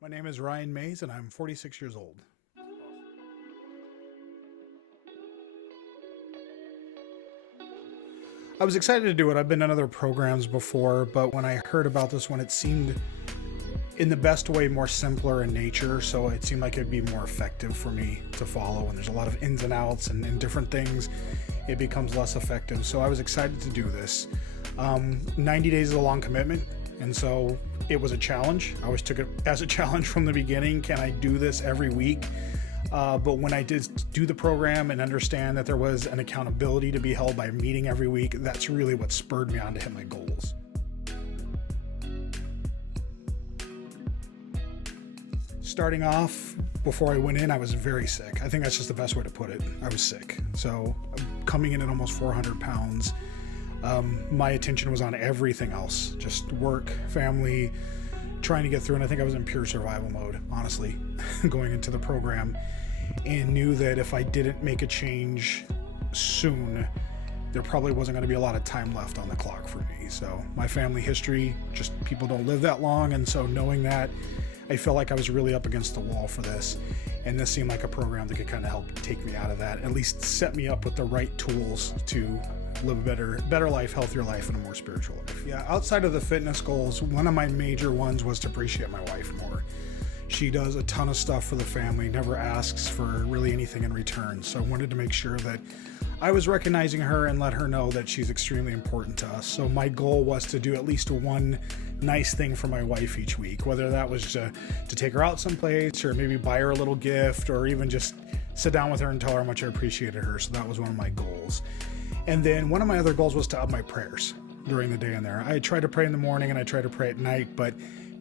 My name is Ryan Mays, and I'm 46 years old. I was excited to do it. I've been in other programs before, but when I heard about this one, it seemed in the best way more simpler in nature, so it seemed like it'd be more effective for me to follow. And there's a lot of ins and outs and different things, it becomes less effective. So I was excited to do this. 90 days is a long commitment, and so it was a challenge. I always took it as a challenge from the beginning. Can I do this every week? But when I did do the program and understand that there was an accountability to be held by meeting every week, that's really what spurred me on to hit my goals. Starting off, before I went in, I was very sick. I think that's just the best way to put it. I was sick. So coming in at almost 400 pounds, my attention was on everything else, just work, family, trying to get through. And I think I was in pure survival mode, honestly, going into the program, and knew that if I didn't make a change soon, there probably wasn't going to be a lot of time left on the clock for me. So my family history, just people don't live that long. And so knowing that, I felt like I was really up against the wall for this. And this seemed like a program that could kind of help take me out of that, at least set me up with the right tools to live a better life, healthier life, and a more spiritual life. Yeah, outside of the fitness goals, one of my major ones was to appreciate my wife more. She does a ton of stuff for the family, never asks for really anything in return. So I wanted to make sure that I was recognizing her and let her know that she's extremely important to us. So my goal was to do at least one nice thing for my wife each week, whether that was to take her out someplace or maybe buy her a little gift or even just sit down with her and tell her how much I appreciated her. So that was one of my goals. And then one of my other goals was to up my prayers during the day in there. I try to pray in the morning and I try to pray at night, but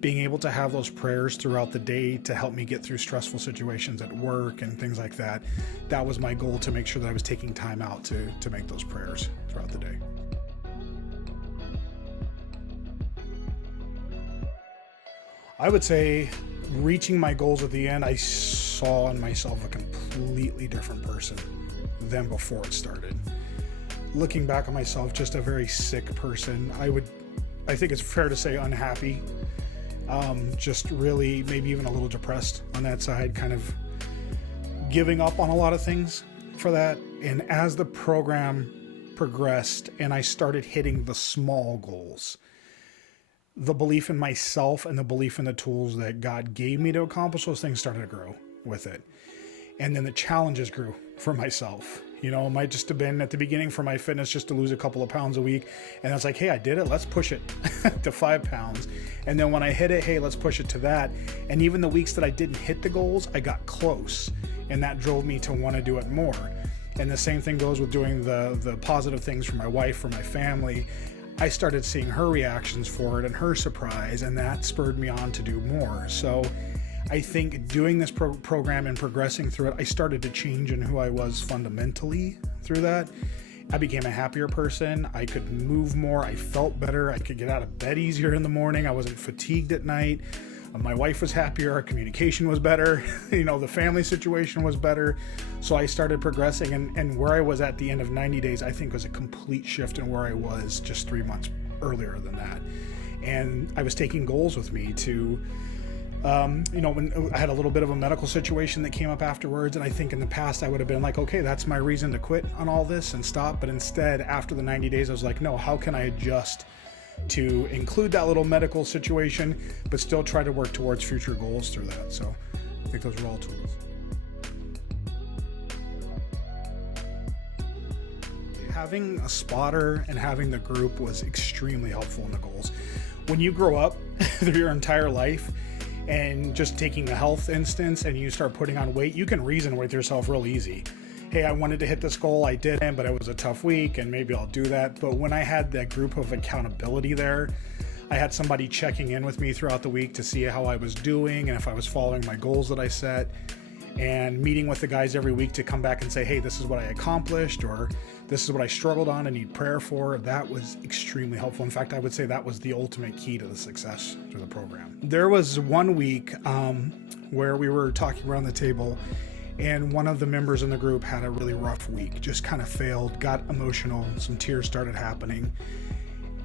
being able to have those prayers throughout the day to help me get through stressful situations at work and things like that, that was my goal, to make sure that I was taking time out to make those prayers throughout the day. I would say reaching my goals at the end, I saw in myself a completely different person than before it started. Looking back on myself, just a very sick person. I think it's fair to say unhappy. Just really maybe even a little depressed on that side, kind of giving up on a lot of things for that. And as the program progressed and I started hitting the small goals, the belief in myself and the belief in the tools that God gave me to accomplish those things started to grow with it. And then the challenges grew for myself. You know, it might just have been at the beginning for my fitness just to lose a couple of pounds a week. And it's like, hey, I did it. Let's push it to 5 pounds. And then when I hit it, hey, let's push it to that. And even the weeks that I didn't hit the goals, I got close. And that drove me to want to do it more. And the same thing goes with doing the positive things for my wife, for my family. I started seeing her reactions for it and her surprise, and that spurred me on to do more. So I think doing this program and progressing through it, I started to change in who I was fundamentally through that. I became a happier person. I could move more. I felt better. I could get out of bed easier in the morning. I wasn't fatigued at night. My wife was happier. Our communication was better. The family situation was better. So I started progressing, and where I was at the end of 90 days, I think was a complete shift in where I was just 3 months earlier than that. And I was taking goals with me to when I had a little bit of a medical situation that came up afterwards, and I think in the past I would have been like, okay, that's my reason to quit on all this and stop. But instead, after the 90 days, I was like, no, how can I adjust to include that little medical situation, but still try to work towards future goals through that? So I think those are all tools. Having a spotter and having the group was extremely helpful in the goals. When you grow up through your entire life, and just taking the health instance, and you start putting on weight, you can reason with yourself real easy. Hey, I wanted to hit this goal, I didn't, but it was a tough week and maybe I'll do that. But when I had that group of accountability there, I had somebody checking in with me throughout the week to see how I was doing and if I was following my goals that I set, and meeting with the guys every week to come back and say, hey, this is what I accomplished, or this is what I struggled on and need prayer for. That was extremely helpful. In fact, I would say that was the ultimate key to the success through the program. There was one week where we were talking around the table, and one of the members in the group had a really rough week, just kind of failed, got emotional, some tears started happening.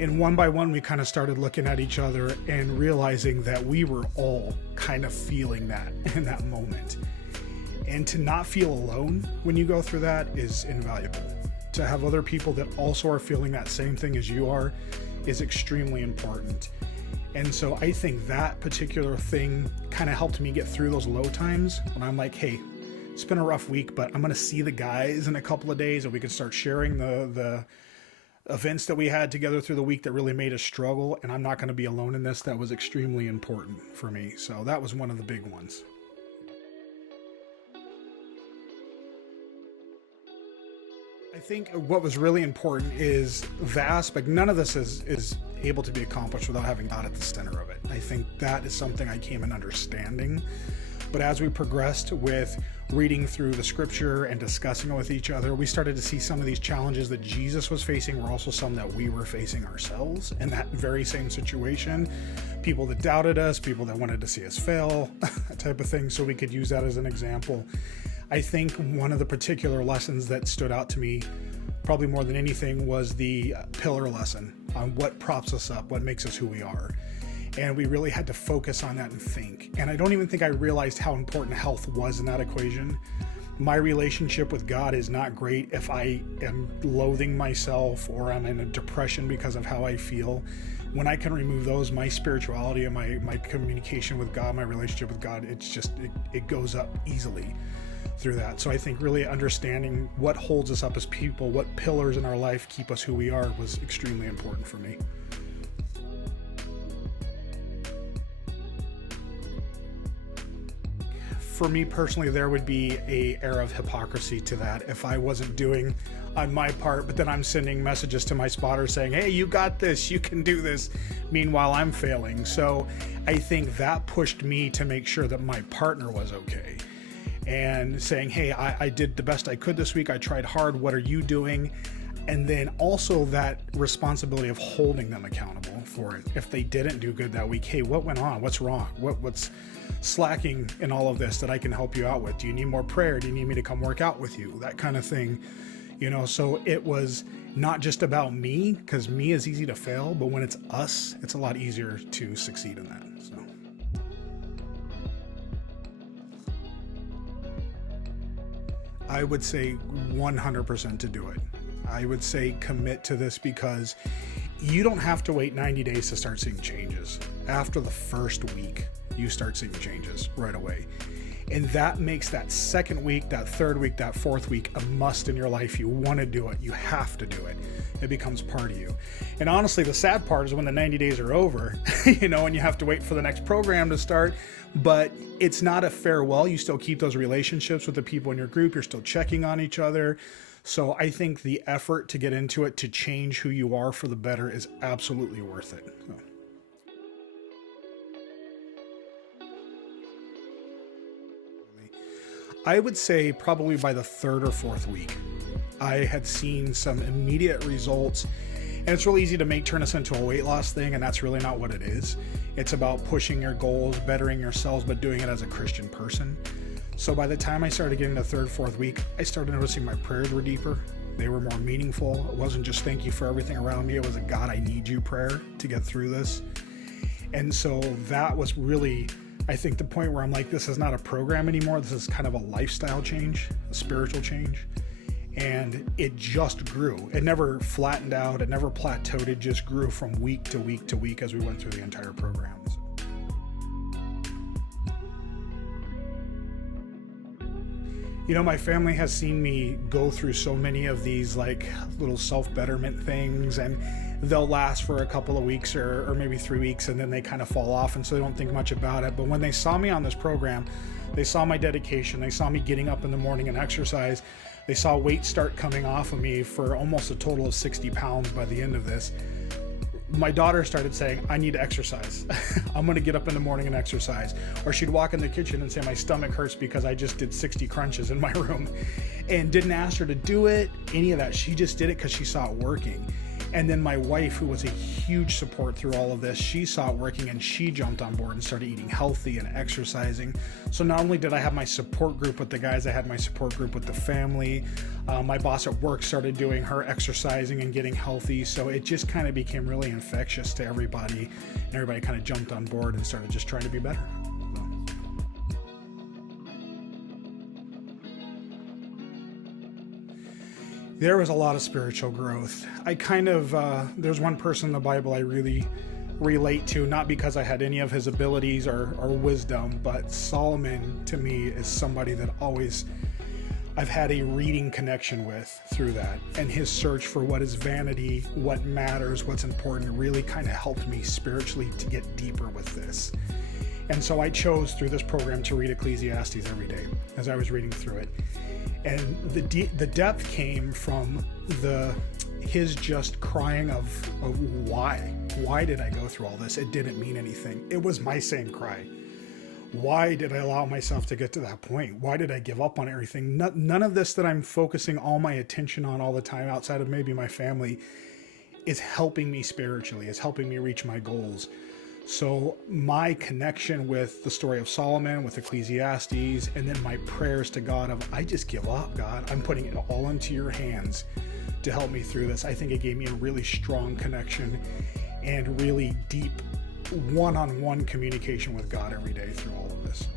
And one by one, we kind of started looking at each other and realizing that we were all kind of feeling that in that moment. And to not feel alone when you go through that is invaluable. To have other people that also are feeling that same thing as you are is extremely important. And so I think that particular thing kind of helped me get through those low times when I'm like, hey, it's been a rough week, but I'm going to see the guys in a couple of days and we can start sharing the events that we had together through the week that really made us struggle. And I'm not going to be alone in this. That was extremely important for me. So that was one of the big ones. I think what was really important is the aspect, none of this is able to be accomplished without having God at the center of it. I think that is something I came in understanding. But as we progressed with reading through the scripture and discussing it with each other, we started to see some of these challenges that Jesus was facing were also some that we were facing ourselves in that very same situation. People that doubted us, people that wanted to see us fail, that type of thing. So we could use that as an example. I think one of the particular lessons that stood out to me, probably more than anything, was the pillar lesson on what props us up, what makes us who we are. And we really had to focus on that and think. And I don't even think I realized how important health was in that equation. My relationship with God is not great if I am loathing myself or I'm in a depression because of how I feel. When I can remove those, my spirituality and my communication with God, my relationship with God, it goes up easily through that. So I think really understanding what holds us up as people, what pillars in our life keep us who we are, was extremely important for me. For me personally, there would be an air of hypocrisy to that if I wasn't doing on my part, but then I'm sending messages to my spotters saying, hey, you got this, you can do this. Meanwhile, I'm failing. So I think that pushed me to make sure that my partner was okay. And saying, hey, I did the best I could this week. I tried hard. What are you doing? And then also that responsibility of holding them accountable for it. If they didn't do good that week, hey, what went on? What's wrong? What's slacking in all of this that I can help you out with? Do you need more prayer? Do you need me to come work out with you? That kind of thing. So it was not just about me, because me is easy to fail, but when it's us, it's a lot easier to succeed in that. So. I would say 100% to do it. I would say commit to this, because you don't have to wait 90 days to start seeing changes. After the first week, you start seeing changes right away. And that makes that second week, that third week, that fourth week a must in your life. You want to do it. You have to do it. It becomes part of you. And honestly, the sad part is when the 90 days are over, and you have to wait for the next program to start. But it's not a farewell. You still keep those relationships with the people in your group. You're still checking on each other. So I think the effort to get into it, to change who you are for the better, is absolutely worth it. So. I would say probably by the third or fourth week, I had seen some immediate results. And it's really easy to turn this into a weight loss thing, and that's really not what it is. It's about pushing your goals, bettering yourselves, but doing it as a Christian person. So by the time I started getting the third, fourth week, I started noticing my prayers were deeper. They were more meaningful. It wasn't just thank you for everything around me. It was a God, I need you prayer to get through this. And so that was really, I think, the point where I'm like, this is not a program anymore. This is kind of a lifestyle change, a spiritual change. And it just grew. It never flattened out. It never plateaued. It just grew from week to week to week as we went through the entire program. My family has seen me go through so many of these like little self-betterment things, and they'll last for a couple of weeks or maybe 3 weeks, and then they kind of fall off, and so they don't think much about it. But when they saw me on this program, they saw my dedication, they saw me getting up in the morning and exercise, they saw weight start coming off of me for almost a total of 60 pounds by the end of this. My daughter started saying, I need to exercise. I'm going to get up in the morning and exercise. Or she'd walk in the kitchen and say, my stomach hurts because I just did 60 crunches in my room, and didn't ask her to do it, any of that. She just did it because she saw it working. And then my wife, who was a huge support through all of this, she saw it working and she jumped on board and started eating healthy and exercising. So not only did I have my support group with the guys, I had my support group with the family. My boss at work started doing her exercising and getting healthy. So it just kind of became really infectious to everybody. And everybody kind of jumped on board and started just trying to be better. There was a lot of spiritual growth. There's one person in the Bible I really relate to, not because I had any of his abilities or wisdom, but Solomon to me is somebody that I've had a reading connection with through that. And his search for what is vanity, what matters, what's important, really kind of helped me spiritually to get deeper with this. And so I chose through this program to read Ecclesiastes every day as I was reading through it. And the depth came from his just crying of why did I go through all this? It didn't mean anything. It was my same cry. Why did I allow myself to get to that point? Why did I give up on everything? None of this that I'm focusing all my attention on all the time, outside of maybe my family, is helping me spiritually. It's helping me reach my goals. So my connection with the story of Solomon, with Ecclesiastes, and then my prayers to God of, I just give up, God. I'm putting it all into your hands to help me through this. I think it gave me a really strong connection and really deep one-on-one communication with God every day through all of this.